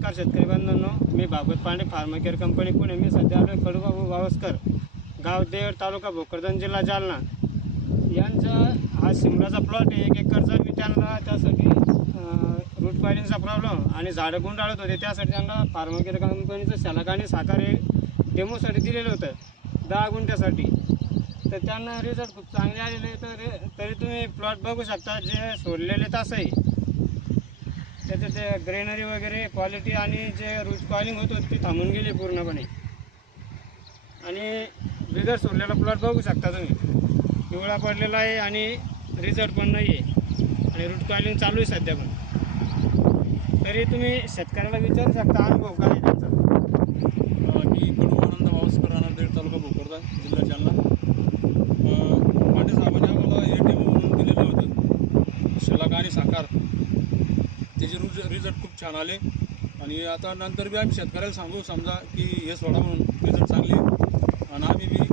नमस्कार शेतकरी बांधवांनो, मी Bhagwat Pande pharma care company Pune. मी सध्या आलो कडूबाबू गावस्कर, गाव देवड, तालुका भोकरदन, जिल्हा जालना. यांचा हा सिमलाचा प्लॉट आहे. 1 एकरचा. मी त्यांना त्यासाठी रूट कॉइलिंगचा प्रॉब्लेम आणि झाडं गुंडाळत होते, त्यासाठी त्यांना फार्मा केअर कंपनीचं शलाक आणि साखर हे डेमोसाठी दिलेलं होतं 10 गुंठ्यासाठी. तर त्यांना रिझल्ट खूप चांगले आलेले. तर तरी तुम्ही प्लॉट बघू शकता, जे सोडलेले तास आहे त्याचे ते ग्रेनरी वगैरे क्वालिटी आणि जे रूट कॉइलिंग होत होती ती थांबून गेली पूर्णपणे. आणि बिगर सोडलेला प्लॉट बघू शकता तुम्ही, पिवळा पडलेला आहे आणि रिझल्ट पण नाही आहे आणि रूट कॉइलिंग चालू आहे सध्या पण. तरी तुम्ही शेतकऱ्याला विचारू शकता अनुभव काय आहे त्यांचा. मी कडू गावस्कर, देवड, तालुका भोकरदन, जिल्हा जालना. पांडे साहेबांनी आम्हाला हे डेमो म्हणून दिलेलं होतं शलाक आणि साखर. त्याचे रिझल्ट खूप छान आले आणि आता नंतर बी आम्ही शेतकऱ्याला सांगू समजा की हे सोडा म्हणून रिझल्ट चांगले. आणि आम्ही बी